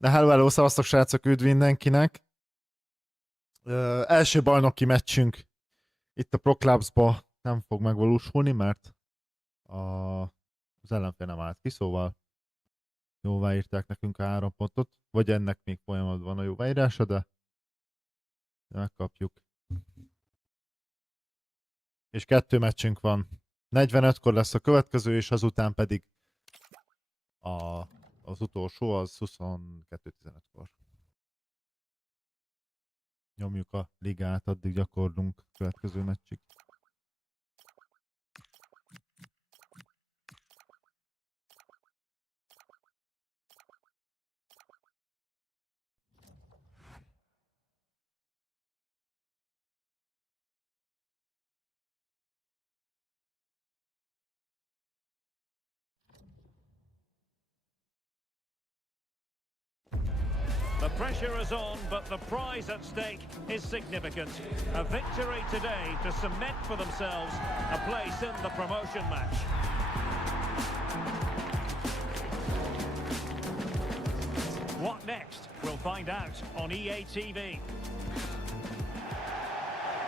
De hello, szavaztok srácok, üdv mindenkinek. Első bajnoki meccsünk itt a Pro Clubsba nem fog megvalósulni, mert az ellenfél nem állt ki, szóval jóváírták nekünk a 3 pontot, vagy ennek még folyamatban van a jóváírása, de megkapjuk. És 2 meccsünk van. 45-kor lesz a következő, és azután pedig az utolsó az 22-15-kor. Nyomjuk a ligát, addig gyakorlunk következő meccsig. The pressure is on, but the prize at stake is significant. A victory today to cement for themselves a place in the promotion match. What next? We'll find out on EA TV.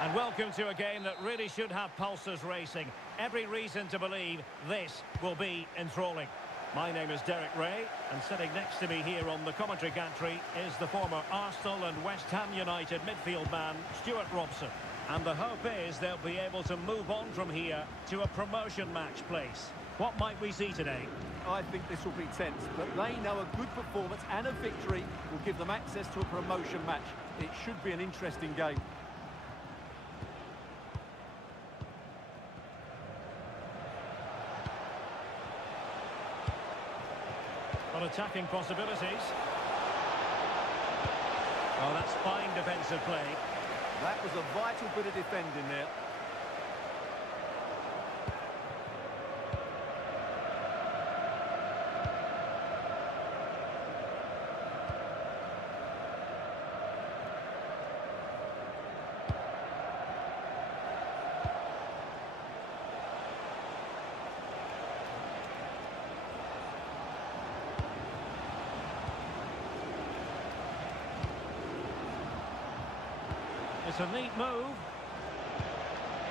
And welcome to a game that really should have pulses racing. Every reason to believe this will be enthralling. My name is Derek Ray, and sitting next to me here on the commentary gantry is the former Arsenal and West Ham United midfield man, Stuart Robson. And the hope is they'll be able to move on from here to a promotion match place. What might we see today? I think this will be tense, but they know a good performance and a victory will give them access to a promotion match. It should be an interesting game. Attacking possibilities. Oh, that's fine defensive play. That was a vital bit of defending there. It's a neat move.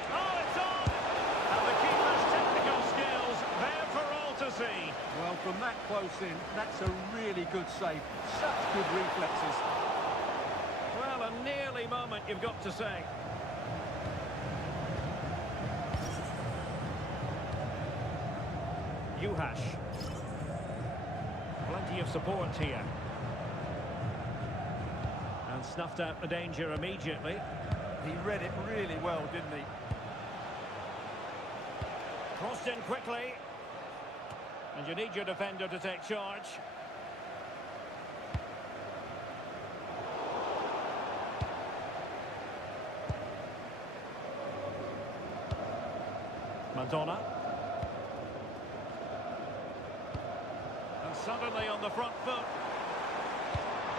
Oh, it's on! And the keeper's technical skills there for all to see. Well, from that close in, that's a really good save. Such good reflexes. Well, a nearly moment, you've got to say. Juhasz. Plenty of support here. And snuffed out the danger immediately. He read it really well, didn't he? Crossed in quickly. And you need your defender to take charge. Madonna. And suddenly on the front foot.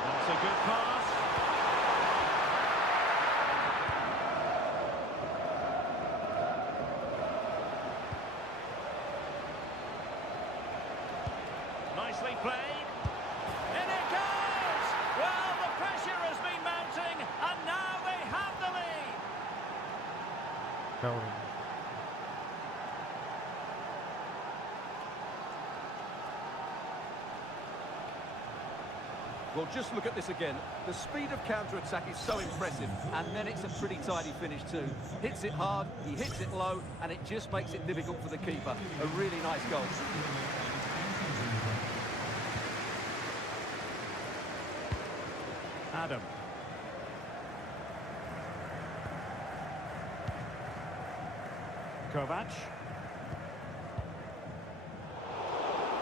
That's a good pass. Nicely played. In it goes! Well, the pressure has been mounting, and now they have the lead. Well, just look at this again. The speed of counter-attack is so impressive, and then it's a pretty tidy finish too. Hits it hard, he hits it low, and it just makes it difficult for the keeper. A really nice goal. Adam. Kovac.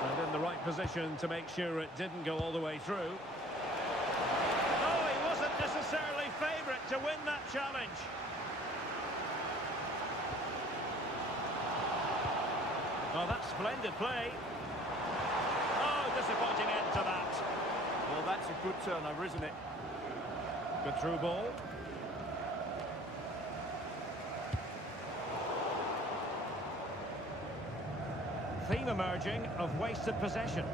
And in the right position to make sure it didn't go all the way through. Oh, he wasn't necessarily favourite to win that challenge. Oh, that's splendid play. Oh, disappointing end to that. Well, that's a good turnover, isn't it? Good through ball. Theme emerging of wasted possession.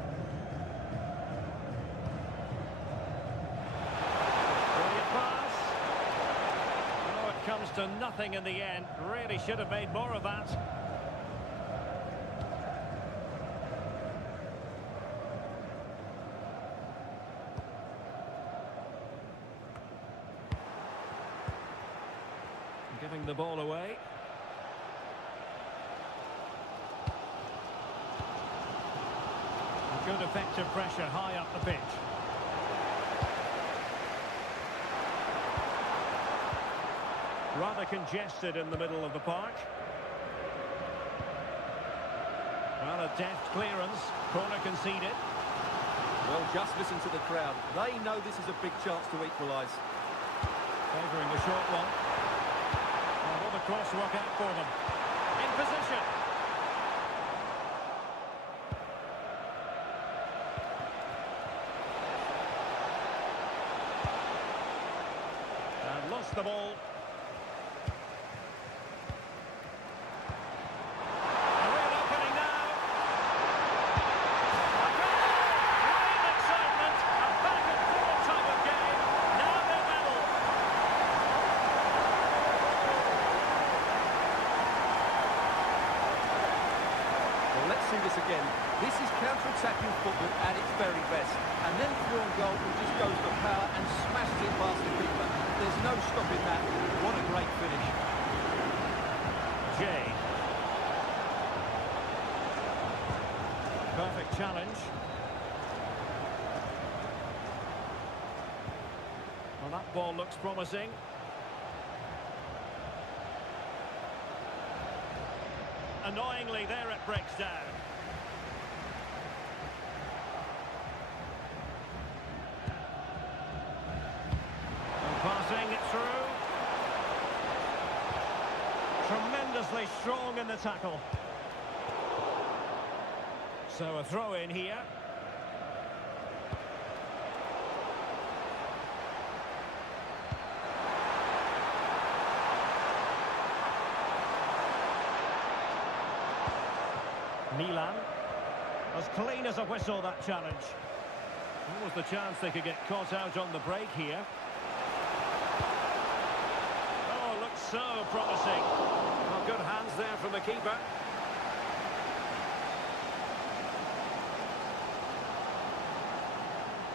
nothing in the end. Really should have made more of that. Giving the ball away. Good effective pressure high up the pitch. Rather congested in the middle of the park. Well, a deft clearance. Corner conceded. Well, just listen to the crowd. They know this is a big chance to equalise. Favouring the short one. And will the cross work out for them? In position. And lost the ball. A real opening now. A goal! Real excitement. A back and forth type of game. Now they're level. Well, let's see this again. This is counter-attacking football at its very best. And then through on goal, he just goes for power and smashes it past the keeper. There's no stopping that. What a great finish. Jay. Perfect challenge. Well, that ball looks promising. Annoyingly, there it breaks down. And passing it through. Tremendously strong in the tackle. So a throw in here. Milan. As clean as a whistle, that challenge. What was the chance they could get caught out on the break here? Oh, looks so promising. Well, good hands there from the keeper.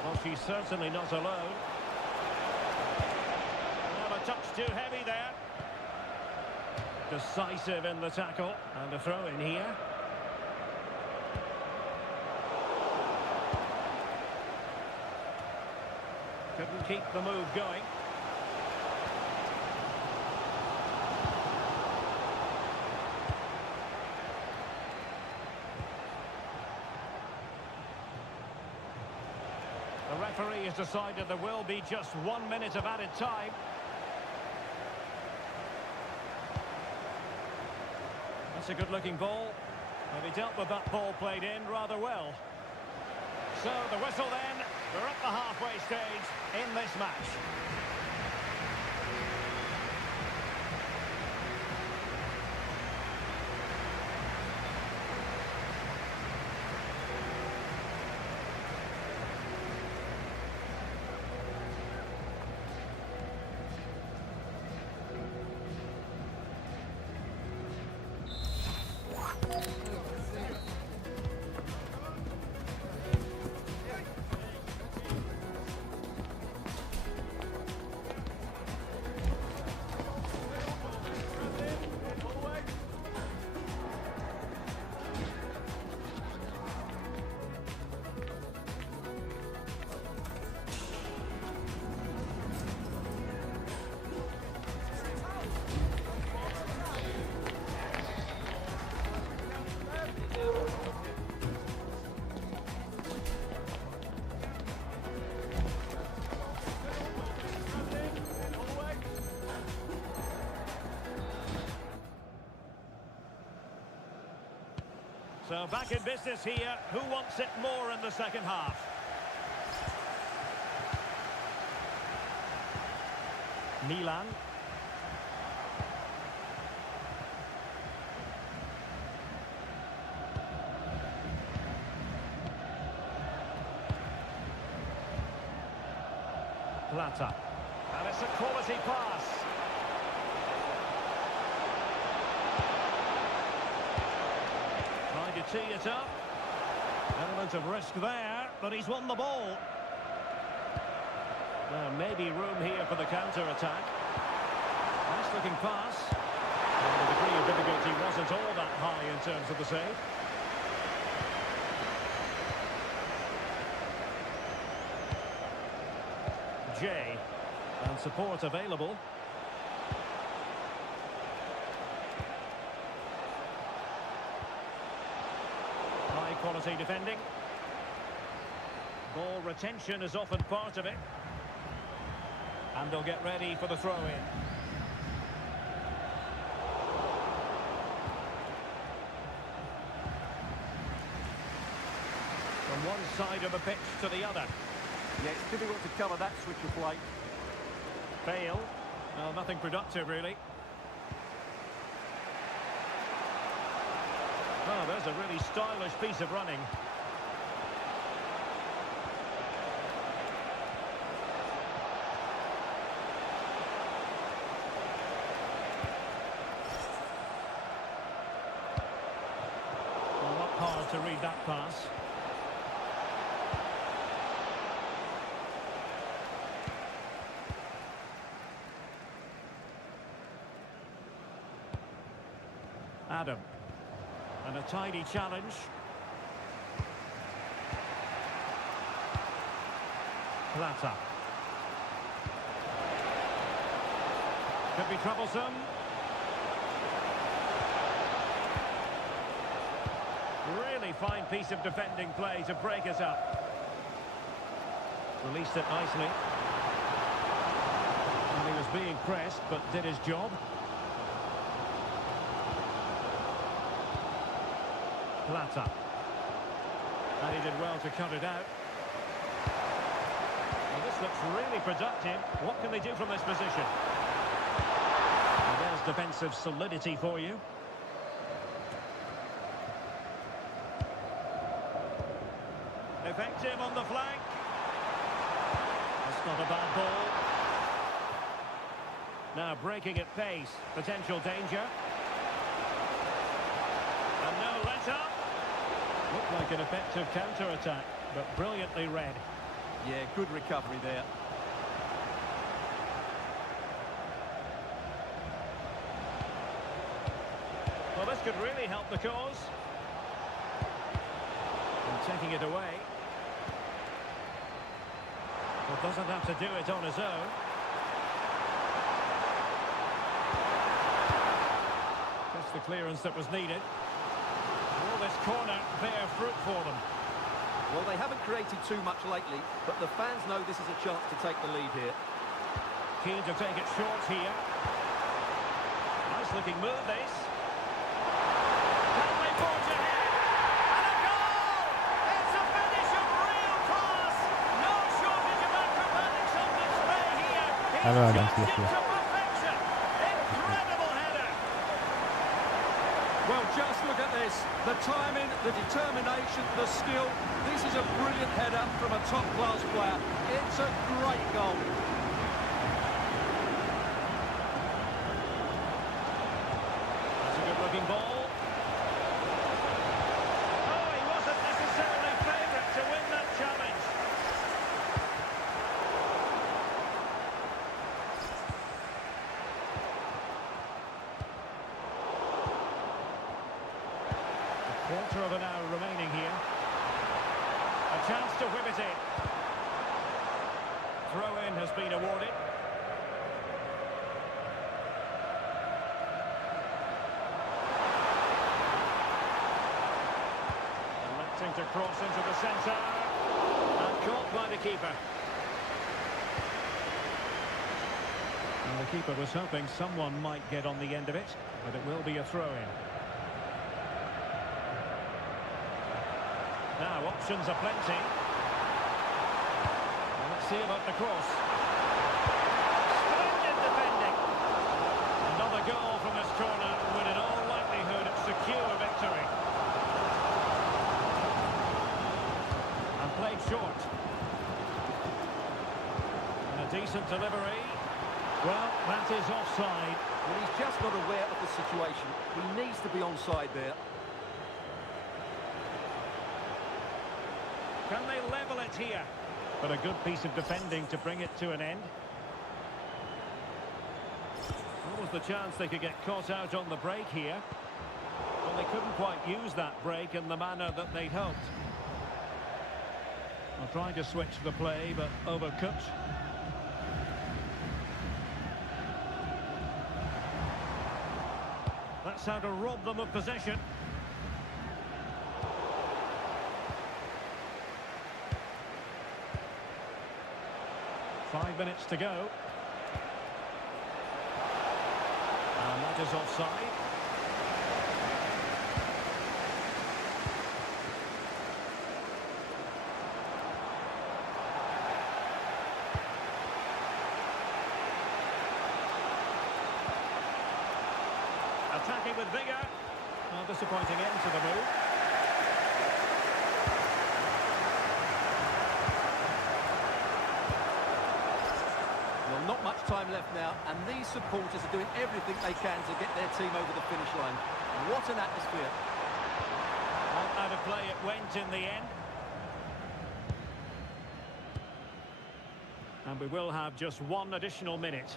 Well, she's certainly not alone. Well, a touch too heavy there. Decisive in the tackle. And a throw in here. Couldn't keep the move going. The referee has decided there will be just 1 minute of added time. That's a good-looking ball. And he dealt with that ball played in rather well. So the whistle then. We're at the halfway stage in this match. So back in business here. Who wants it more in the second half? Milan. Plata. And it's a quality pass. tee it up. Element of risk there, but he's won the ball. Now, maybe room here for the counter-attack. Nice looking pass. And the degree of difficulty wasn't all that high in terms of the save. Jay. And support available. High quality defending. Ball retention is often part of it. And they'll get ready for the throw-in. From one side of the pitch to the other. Yeah, it's difficult to cover that switch of play. Fail. Well, nothing productive, really. Oh, there's a really stylish piece of running. Well, not hard to read that pass. Adam. And a tidy challenge. Plata. Could be troublesome. Really fine piece of defending play to break us up. Released it nicely. And he was being pressed, but did his job. Plata. And he did well to cut it out. Well, this looks really productive. What can they do from this position? And there's defensive solidity for you. Effective on the flank. That's not a bad ball. Now breaking at pace. Potential danger. And no let-up. Looked like an effective counter-attack, but brilliantly read. Yeah, good recovery there. Well, this could really help the cause. And taking it away. Well, doesn't have to do it on his own. Just the clearance that was needed. Will this corner bear fruit for them? Well, they haven't created too much lately, but the fans know this is a chance to take the lead here. Keen to take it short here. Nice looking move, this. Can they forge ahead? And a goal! It's a finish of real class! No shortage of acrobatics on display here. Hello, Adam. It's just to perfection. Incredible header. Well, just look at this. The timing, the determination, the skill. This is a brilliant header from a top-class player. It's a great goal. That's a good-looking ball. Oh, he wasn't necessarily favourite to win that challenge. Quarter of an hour remaining here. A chance to whip it in. Throw-in has been awarded. Electing to cross into the centre. And caught by the keeper. And the keeper was hoping someone might get on the end of it, but it will be a throw-in. Now, options are plenty. Well, let's see about the cross. Splendid defending. Another goal from this corner would in all likelihood secure victory. And played short. And a decent delivery. Well, that is offside. Well, he's just not aware of the situation. He needs to be onside there. Can they level it here? But a good piece of defending to bring it to an end. What was the chance they could get caught out on the break here? Well, they couldn't quite use that break in the manner that they'd hoped. Well, trying to switch the play, but overcooked. That's how to rob them of possession. Five minutes to go. And that is offside. Attacking with vigour. Well, disappointing end to the move. Well, not much time left now, and these supporters are doing everything they can to get their team over the finish line. What an atmosphere. Well, out of play it went in the end. And we will have just one additional minute.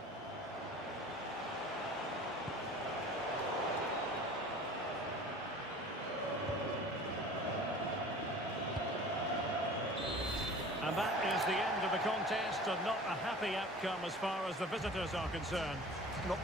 And that is the end of the contest, and not a happy outcome as far as the visitors are concerned. Not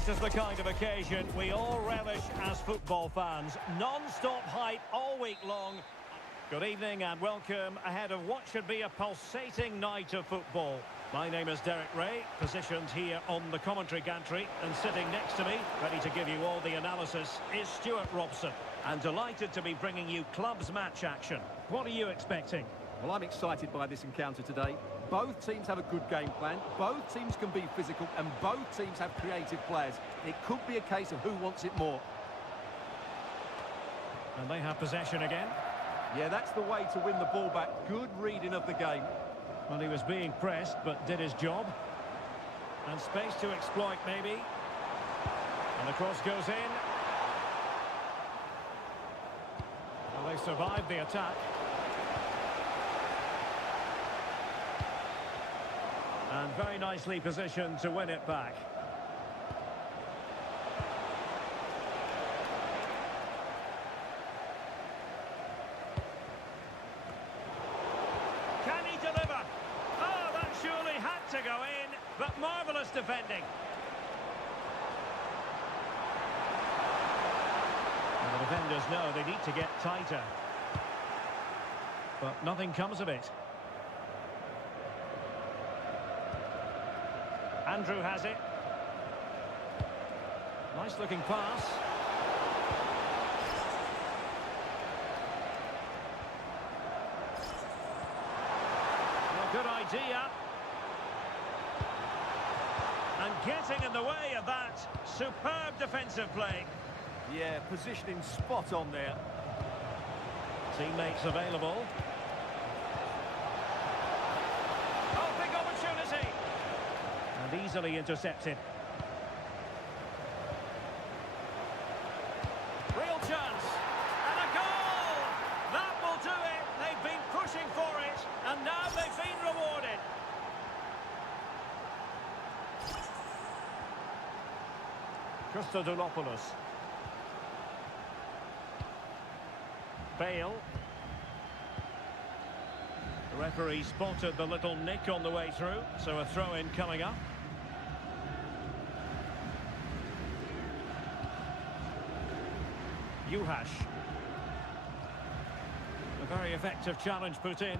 This is the kind of occasion we all relish as football fans. Non-stop hype all week long. Good evening and welcome ahead of what should be a pulsating night of football. My name is Derek Ray, positioned here on the commentary gantry, and sitting next to me, ready to give you all the analysis, is Stuart Robson. And delighted to be bringing you clubs match action. What are you expecting? Well, I'm excited by this encounter today. Both teams have a good game plan, both teams can be physical, and both teams have creative players. It could be a case of who wants it more. And they have possession again. Yeah, that's the way to win the ball back. Good reading of the game. Well, he was being pressed, but did his job. And space to exploit, maybe. And the cross goes in. Well, they survived the attack. And very nicely positioned to win it back. Can he deliver? Oh, that surely had to go in, but marvellous defending. And the defenders know they need to get tighter. But nothing comes of it. Andrew has it. Nice looking pass. Well, good idea. And getting in the way of that superb defensive play. Yeah, positioning spot on there. Teammates available. Oh, big opportunity. And easily intercepted. Real chance. And a goal! That will do it. They've been pushing for it. And now they've been rewarded. Christodoulos. Bale. The referee spotted the little nick on the way through, so a throw-in coming up. Juhasz. A very effective challenge put in.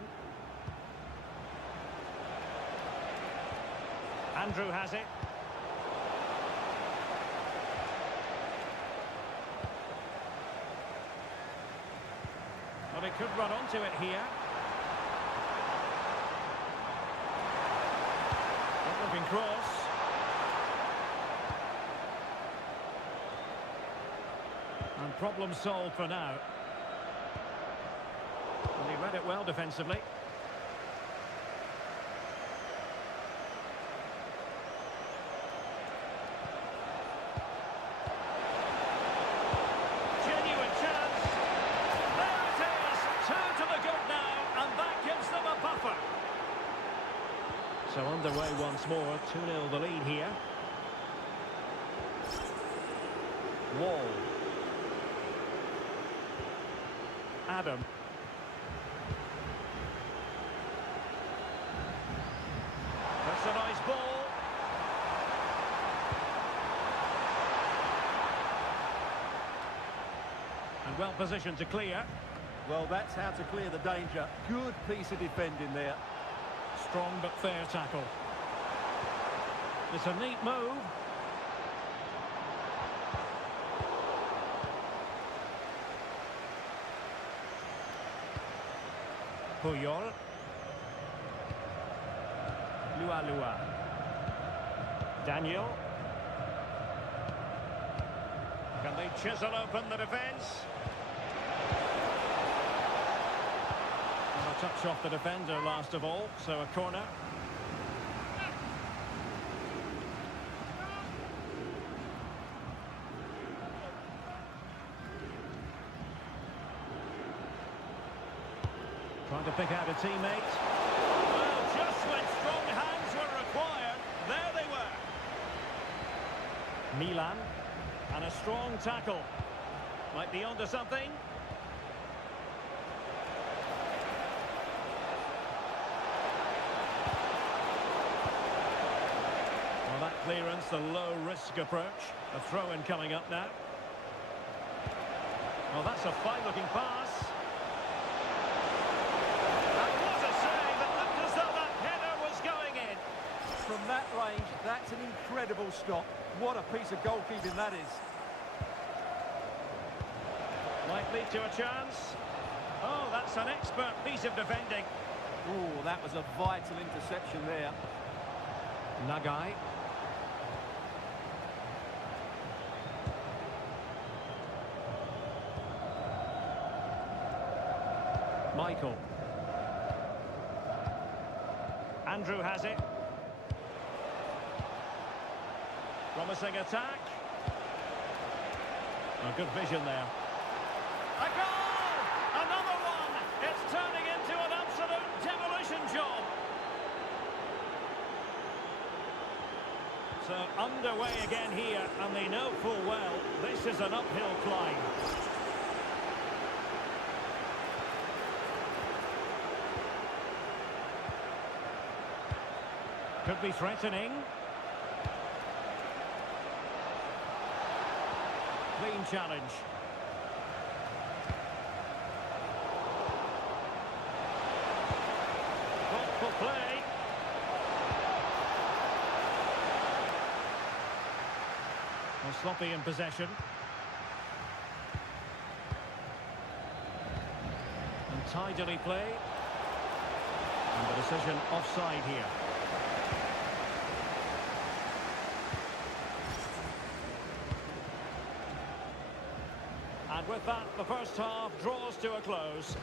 Andrew has it. Well, he could run onto it here. Looking cross. And problem solved for now. And he read it well defensively. Genuine chance. There it is. 2 to the good now, and that gives them a buffer. So underway once more, 2-0 the lead here. Wall. Adam. That's a nice ball. And well positioned to clear. Well, that's how to clear the danger. Good piece of defending there. Strong but fair tackle. It's a neat move. Puyol. Lua. Daniel. Can they chisel open the defence? And a touch off the defender last of all, so a corner. Trying to pick out a teammate. Well, just when strong hands were required, there they were. Milan. And a strong tackle. Might be onto something. Well, that clearance, the low-risk approach. A throw-in coming up now. Well, that's a fine-looking pass. And what a save! It looked as though that header was going in. From that range, that's an incredible stop. What a piece of goalkeeping that is. Might lead to a chance. Oh, that's an expert piece of defending. Oh, that was a vital interception there. Nagai. Michael. Andrew has it. Promising attack. A good vision there. A goal! Another one! It's turning into an absolute demolition job. So underway again here, and they know full well this is an uphill climb. Could be threatening. Clean challenge. Thoughtful play. Well, sloppy in possession. And tidily played. And the decision offside here. And with that, the first half draws to a close.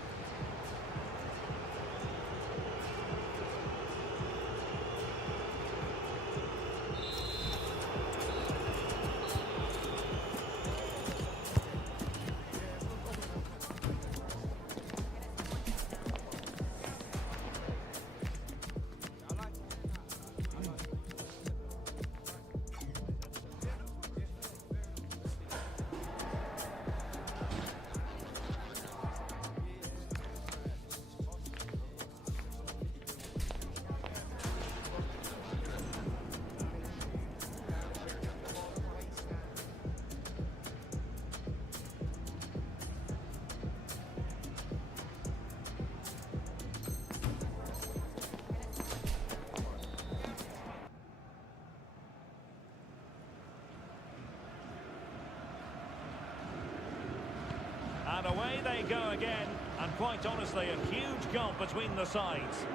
And away they go again, and quite honestly, a huge gulf between the sides.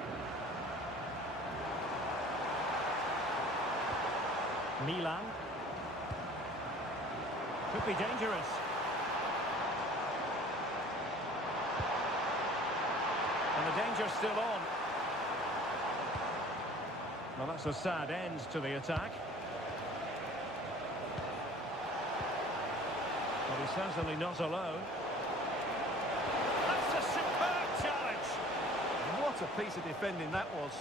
Milan. Could be dangerous. And the danger's still on. Well, that's a sad end to the attack. But he's certainly not alone. That's a superb challenge. What a piece of defending that was.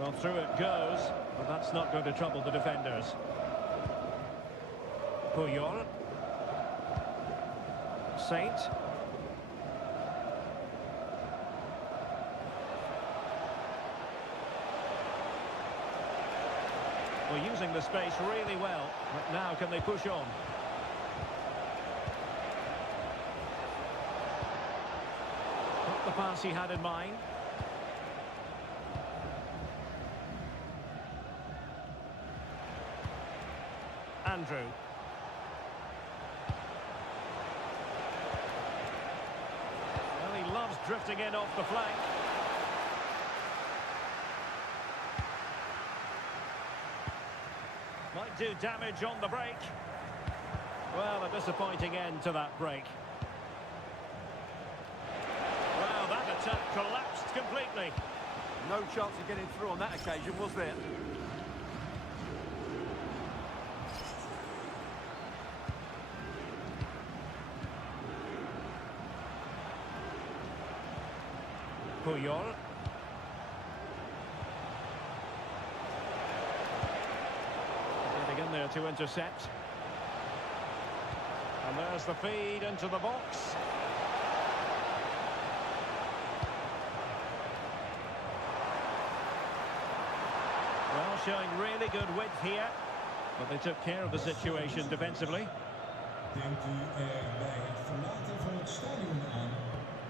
Well, through it goes, but that's not going to trouble the defenders. Puyol. Saint. Well, using the space really well, but now can they push on? Not the pass he had in mind. Andrew. Well, he loves drifting in off the flank. Might do damage on the break. Well, a disappointing end to that break. Well, that attack collapsed completely. No chance of getting through on that occasion, was there? Puyol. Getting in there to intercept. And there's the feed into the box. Well, showing really good width here, but they took care of the situation defensively. Denkt u er bij het verlaten van het stadion aan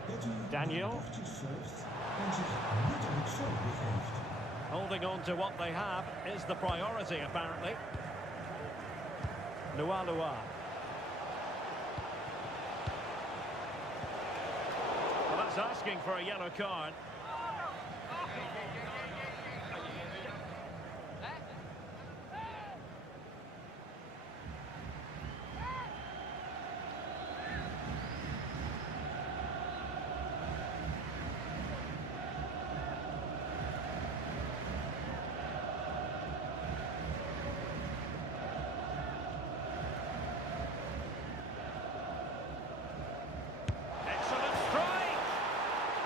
dat u Daniel. de volgt en zich niet op het veld begeeft? Holding on to what they have is the priority, apparently. Lua. Well, that's asking for a yellow card. Excellent strike!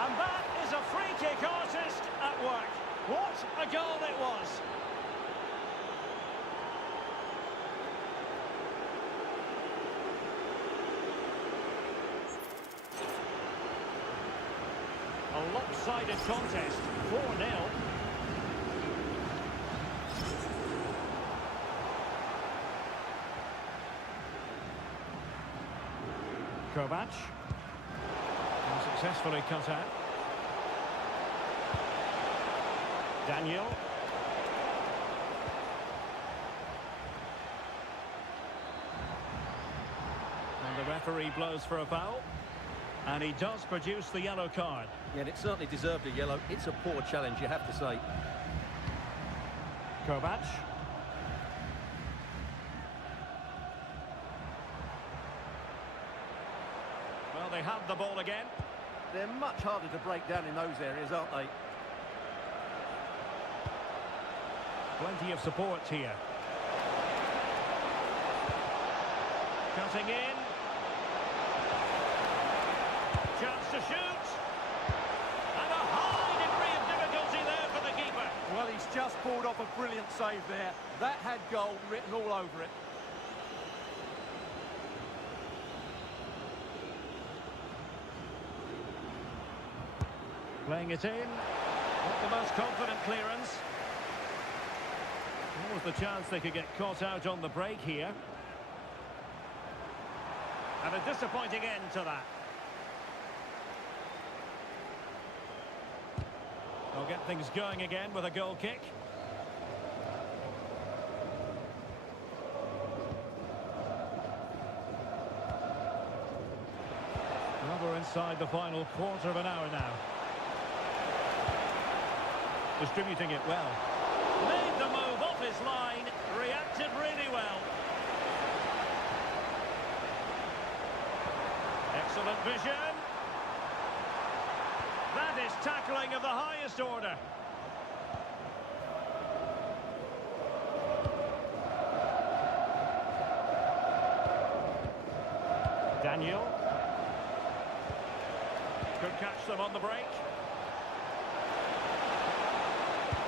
And that is a free kick artist at work. What a goal it was! A lopsided contest, 4-0. Kovac. Successfully cut out. Daniel. And the referee blows for a foul. And he does produce the yellow card. Yeah, and it certainly deserved a yellow. It's a poor challenge, you have to say. Kovac. Well, they have the ball again. They're much harder to break down in those areas, aren't they? Plenty of support here. Cutting in. Chance to shoot. And a high degree of difficulty there for the keeper. Well, he's just pulled off a brilliant save there. That had goal written all over it. Playing it in. Not the most confident clearance. What was the chance they could get caught out on the break here? And a disappointing end to that. They'll get things going again with a goal kick. Well, we're inside the final quarter of an hour now. Distributing it well. Made the move off his line, reacted really well. Excellent vision. That is tackling of the highest order. Daniel. Could catch them on the break.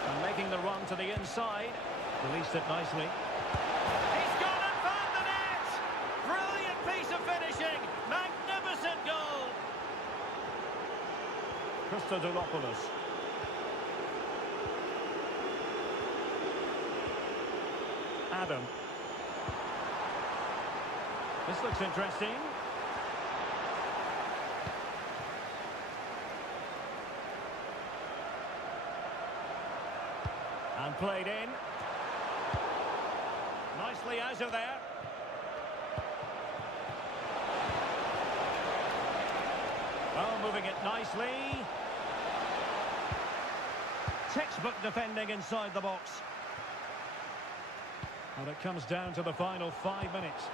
And making the run to the inside. Released it nicely. He's gone and found the net! Brilliant piece of finishing! Magnificent goal! Christodoulos. Adam. This looks interesting. And played in. Nicely out of there. Oh, moving it nicely. Textbook defending inside the box. And it comes down to the final 5 minutes.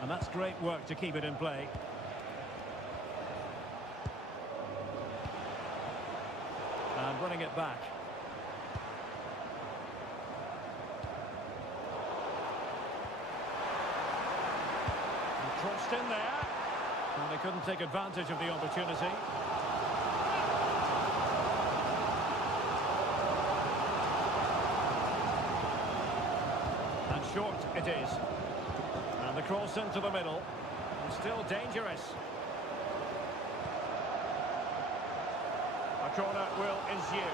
And that's great work to keep it in play. And running it back. And crossed in there. And they couldn't take advantage of the opportunity. And short it is. And the cross into the middle. And still dangerous. corner will ensue.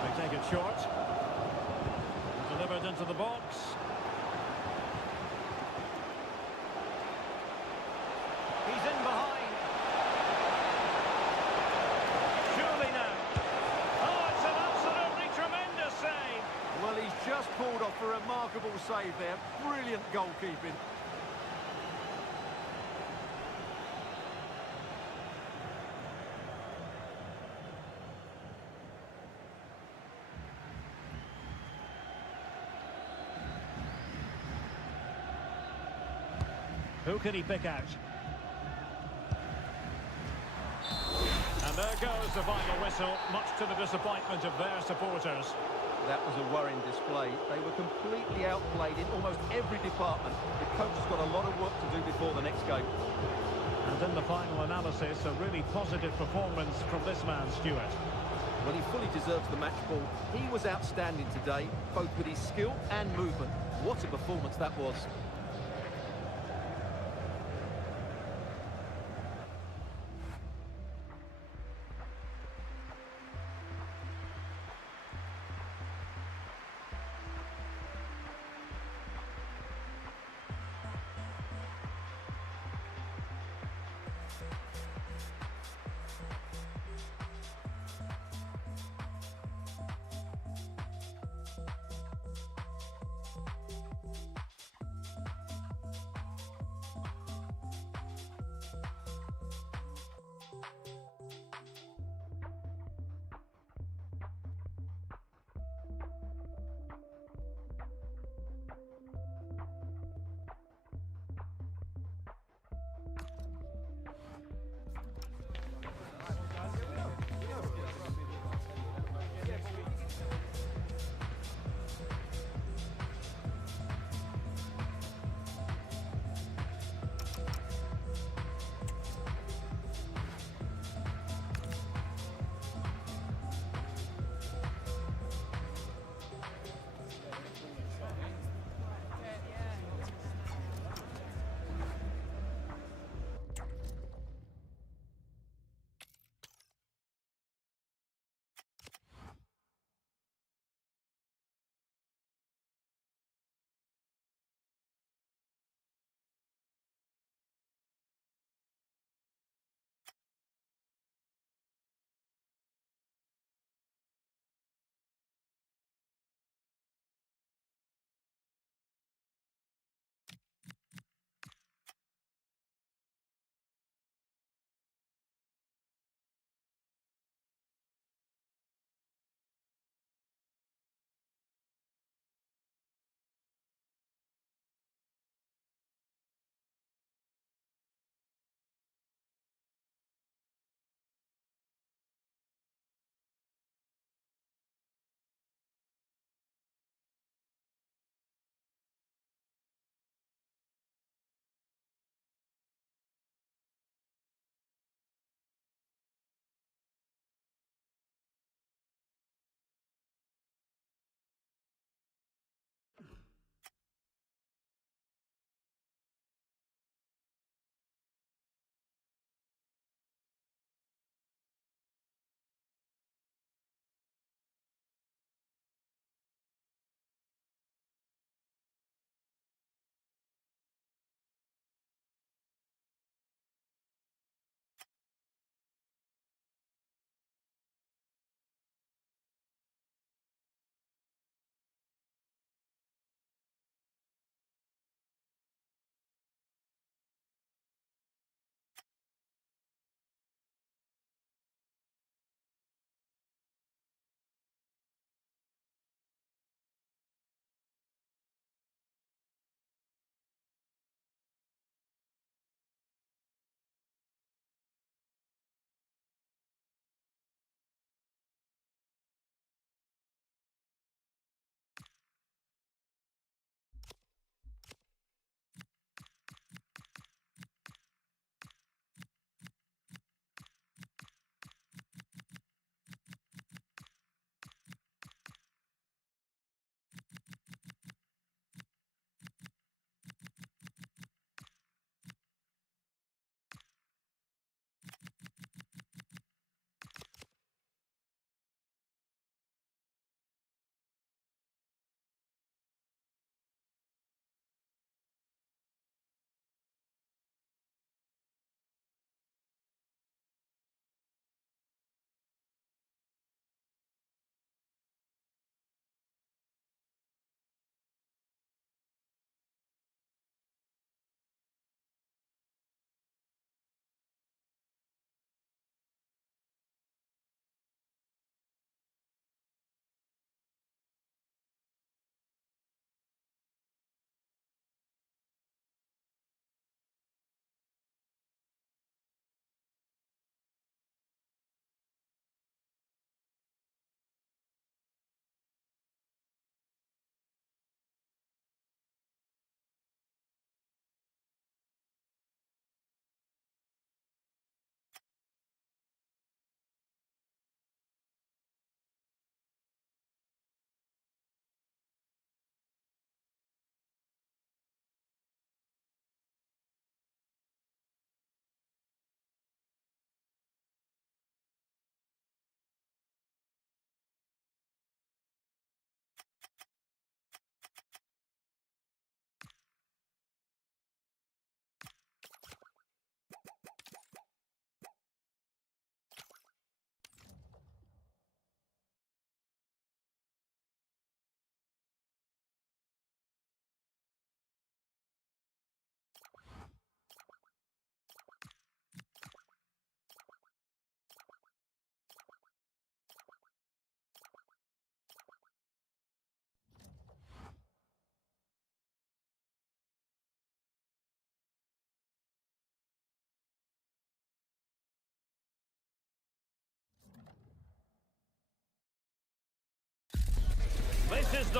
They take it short. Delivered into the box. He's in behind. Surely now. Oh, it's an absolutely tremendous save. Well, he's just pulled off a remarkable save there. Brilliant goalkeeping. Who can he pick out? And there goes the final whistle, much to the disappointment of their supporters. That was a worrying display. They were completely outplayed in almost every department. The coach has got a lot of work to do before the next game. And in the final analysis, a really positive performance from this man, Stuart. Well, he fully deserves the match ball. He was outstanding today, both with his skill and movement. What a performance that was.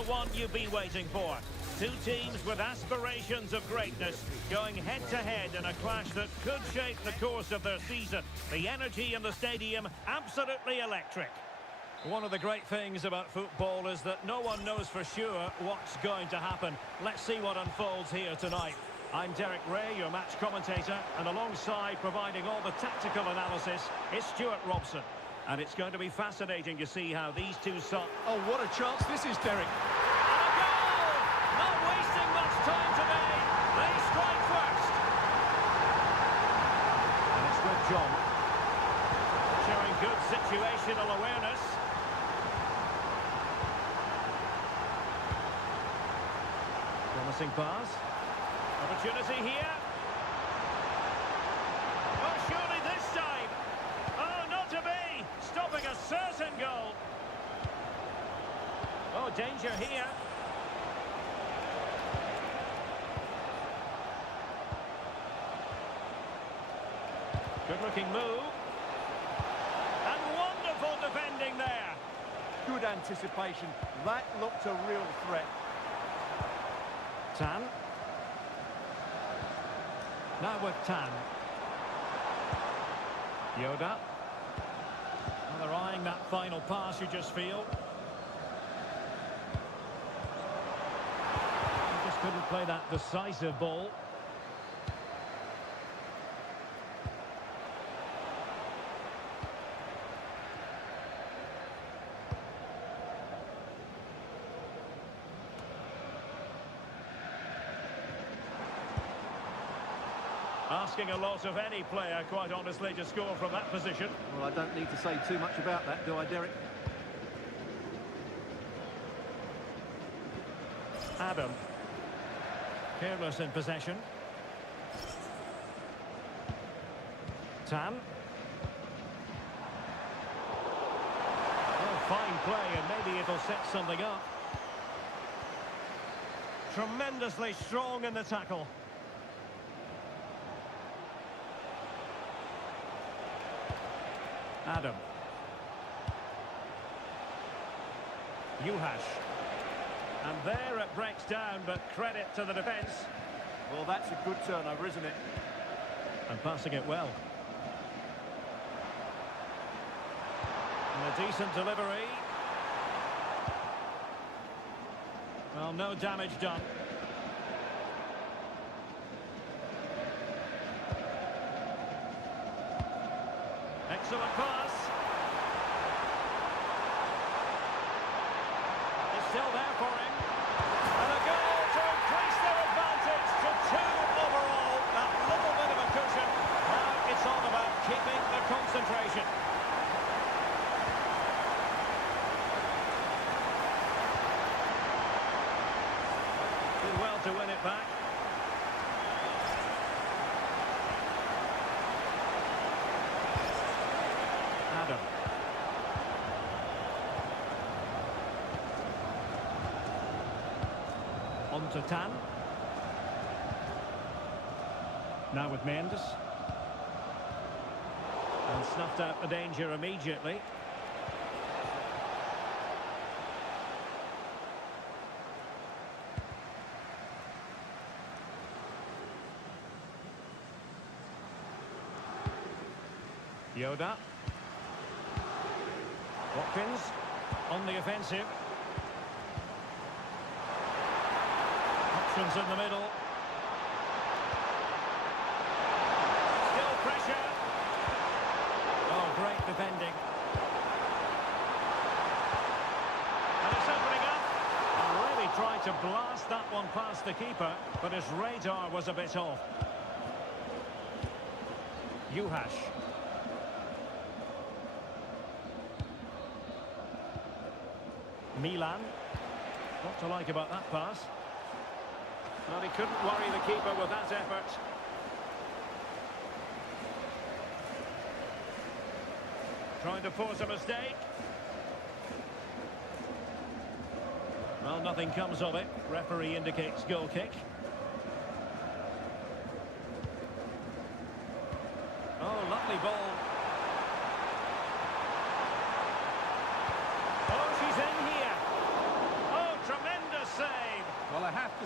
the one you've been waiting for. Two teams with aspirations of greatness going head-to-head in a clash that could shape the course of their season. The energy in the stadium, absolutely electric. One of the great things about football is that no one knows for sure what's going to happen. Let's see what unfolds here tonight. I'm Derek Ray, your match commentator, and alongside providing all the tactical analysis is Stuart Robson. And it's going to be fascinating to see how these two sides... Oh, what a chance this is, Derek. And a goal! Not wasting much time today. They strike first. And it's with John. Showing good situational awareness. Promising pass. Opportunity here. Oh, surely this time. Oh, not to be. Stopping a certain goal. Oh, danger here. Good-looking move. And wonderful defending there. Good anticipation. That looked a real threat. Tan. Now with Tan. Yoda. Well, they're eyeing that final pass, you just feel. He just couldn't play that decisive ball. Asking a lot of any player, quite honestly, to score from that position. Well, I don't need to say too much about that, do I, Derek? Adam. Careless in possession. Tan. Oh, fine play, and maybe it'll set something up. Tremendously strong in the tackle. Adam. Juhasz. And there it breaks down, but credit to the defence. Well, that's a good turnover, isn't it? And passing it well. And a decent delivery. Well, no damage done. Excellent pass. It's still there for him. And a goal to increase their advantage to 2 overall. That little bit of a cushion. Now it's all about keeping the concentration. Did well to win it back. Adam. On to Tan. Now with Mendes. And snuffed out the danger immediately. Yoda. Watkins on the offensive. Options in the middle. Still pressure. Oh, great defending. And it's opening up. And really tried to blast that one past the keeper, but his radar was a bit off. Juhasz. Milan. What to like about that pass? Well, he couldn't worry the keeper with that effort. Trying to force a mistake. Well, nothing comes of it. Referee indicates goal kick. Oh, lovely ball. Oh, she's in here. Oh, tremendous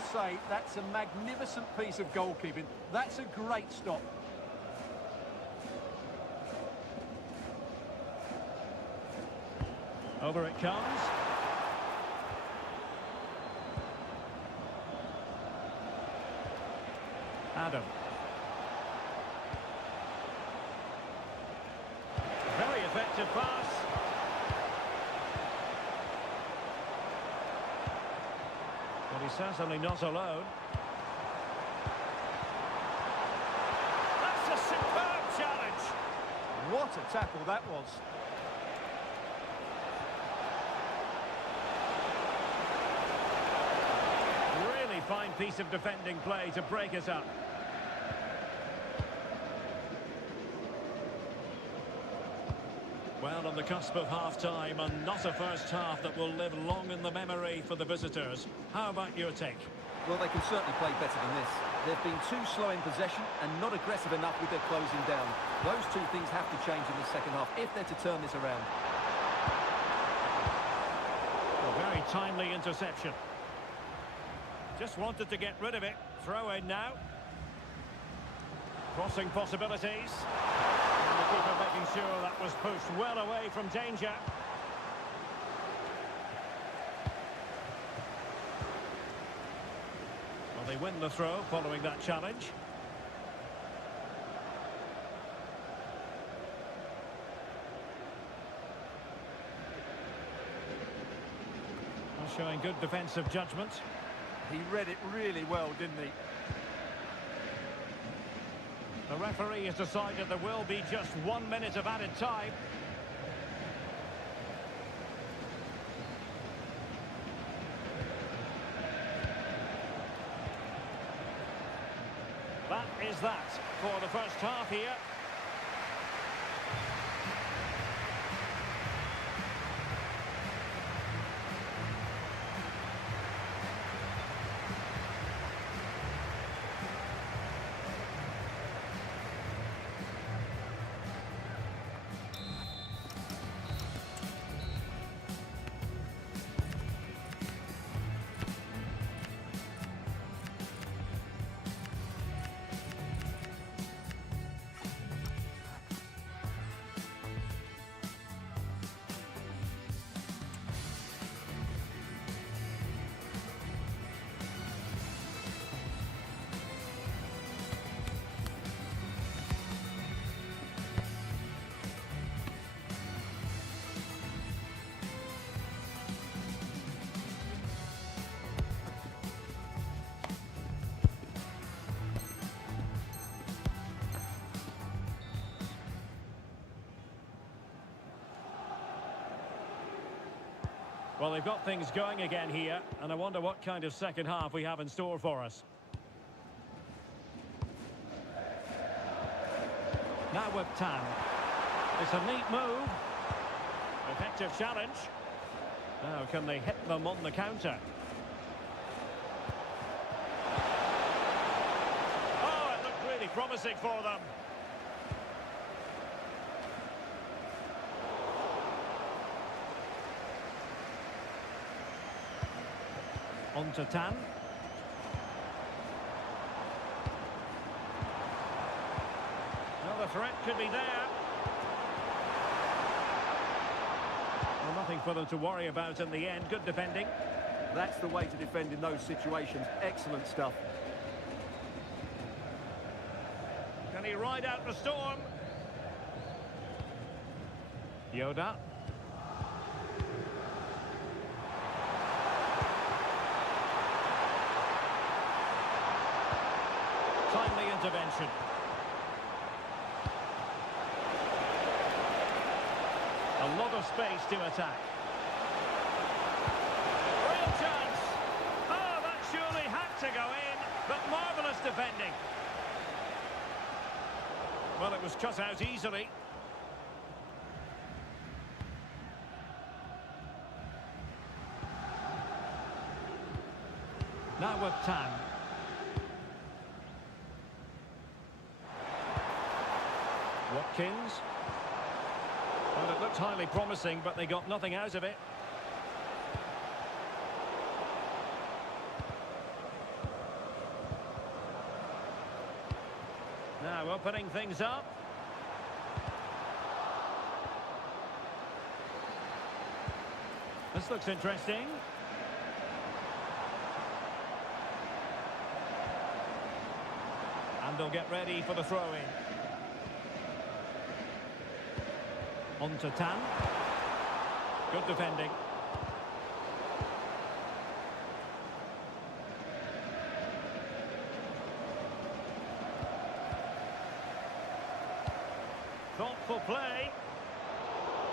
to say that's a magnificent piece of goalkeeping. That's a great stop. Over it comes. Adam. Very effective pass. But he's certainly not alone. That's a superb challenge. What a tackle that was. Really fine piece of defending play to break us up. Well, on the cusp of half-time, and not a first half that will live long in the memory for the visitors. How about your take? Well, they can certainly play better than this. They've been too slow in possession and not aggressive enough with their closing down. Those two things have to change in the second half if they're to turn this around. A very timely interception. Just wanted to get rid of it. Throw in now. Crossing possibilities. And the keeper making sure that was pushed well away from danger. Well, they win the throw following that challenge. Well, showing good defensive judgment. He read it really well, didn't he? The referee has decided there will be just 1 minute of added time. That is that for the first half here. Well, they've got things going again here, and I wonder what kind of second half we have in store for us. Now with Tan. It's a neat move. Effective challenge. Now can they hit them on the counter? Oh, it looked really promising for them. On to Tan. Well, the threat could be there. Well, nothing for them to worry about in the end. Good defending. That's the way to defend in those situations. Excellent stuff. Can he ride out the storm? Yoda. Timely intervention. A lot of space to attack. Real chance. Oh, that surely had to go in, but marvellous defending. Well, it was cut out easily. Now with Tan. Watkins. Well, it looked highly promising, but they got nothing out of it. Opening things up. This looks interesting. And they'll get ready for the throw-in. On to Tan. Good defending. Thoughtful play.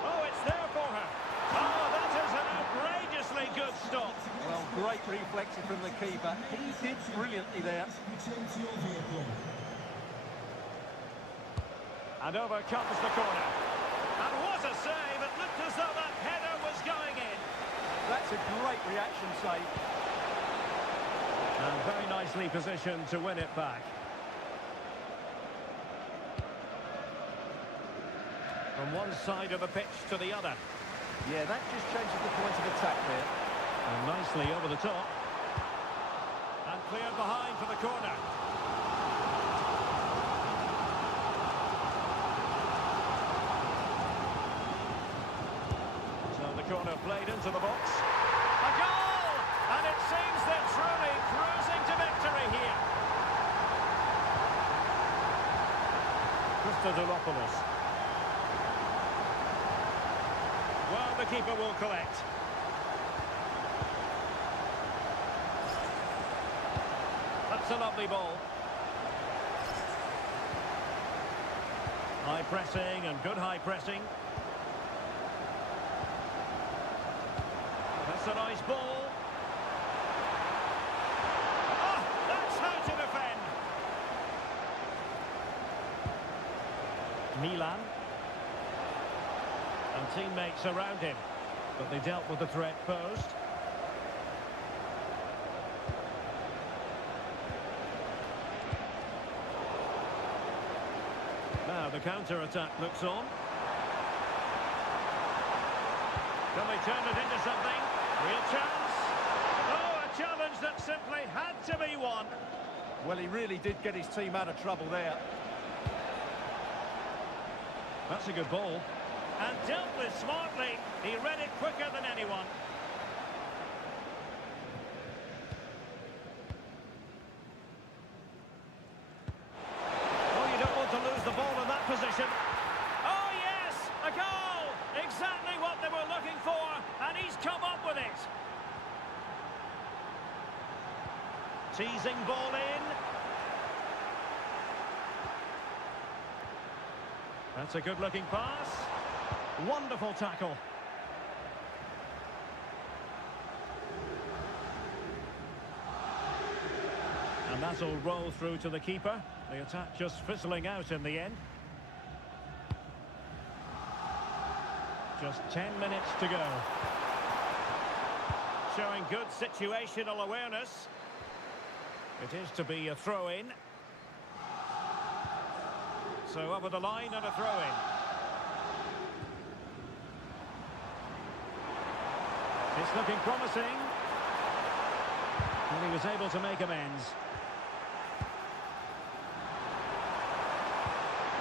Oh, it's there for her. Oh, that is an outrageously good stop. Well, great reflection from the keeper. He did brilliantly there. And over comes the corner. And what a save. It looked as though that header was going in. That's a great reaction save. And very nicely positioned to win it back. From one side of the pitch to the other. Yeah, that just changes the point of attack there. And nicely over the top. And cleared behind for the corner. So the corner played into the box. A goal! And it seems they're truly cruising to victory here. Christodoulos. Well, the keeper will collect. That's a lovely ball. High pressing and good high pressing. That's a nice ball. Oh, that's how to defend. Milan. And teammates around him. But they dealt with the threat posed. Now the counter-attack looks on. Can they turn it into something? Real chance. Oh, a challenge that simply had to be won. Well, he really did get his team out of trouble there. That's a good ball. And dealt with smartly. He read it quicker than anyone. Oh, you don't want to lose the ball in that position. Oh, yes! A goal! Exactly what they were looking for, and he's come up with it. Teasing ball in. That's a good-looking pass. Wonderful tackle. And that'll roll through to the keeper. The attack just fizzling out in the end. Just 10 minutes to go. Showing good situational awareness. It is to be a throw-in. So over the line and a throw-in. It's looking promising. And he was able to make amends.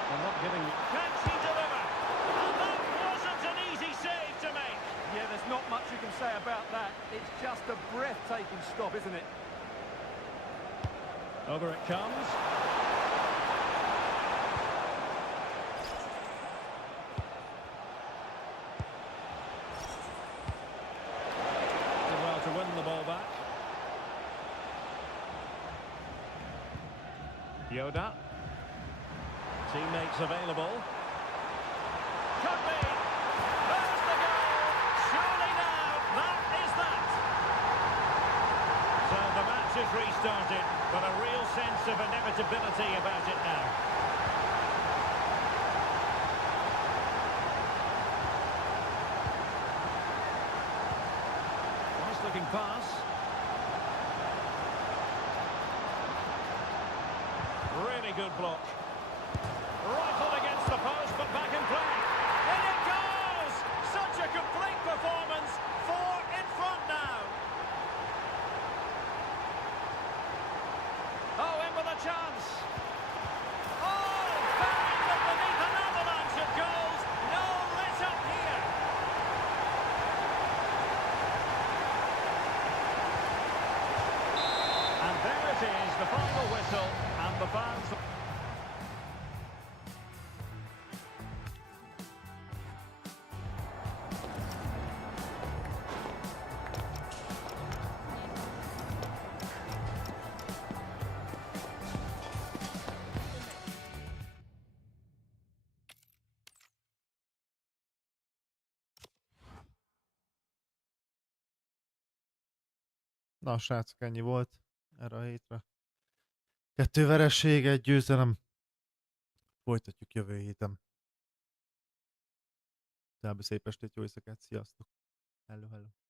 They're not giving... Can she deliver? And that wasn't an easy save to make. Yeah, there's not much you can say about that. It's just a breathtaking stop, isn't it? Over it comes. Did well to win the ball back. Yoda. Teammates available. Could be. There's the goal. Surely now, that is that. So the match is restarted, but a real sense of inevitability about it now. Nice looking pass. Really good block. Rifled against the post, but back in play. In it goes! Such a complete performance. 4 in front now. Oh, in with a chance. Oh, Na, srácok, ennyi volt erre a hétre. 2 vereség, 1 győzelem. Folytatjuk jövő héten. További szép estét, jó éjszakát, sziasztok! Hello, hello!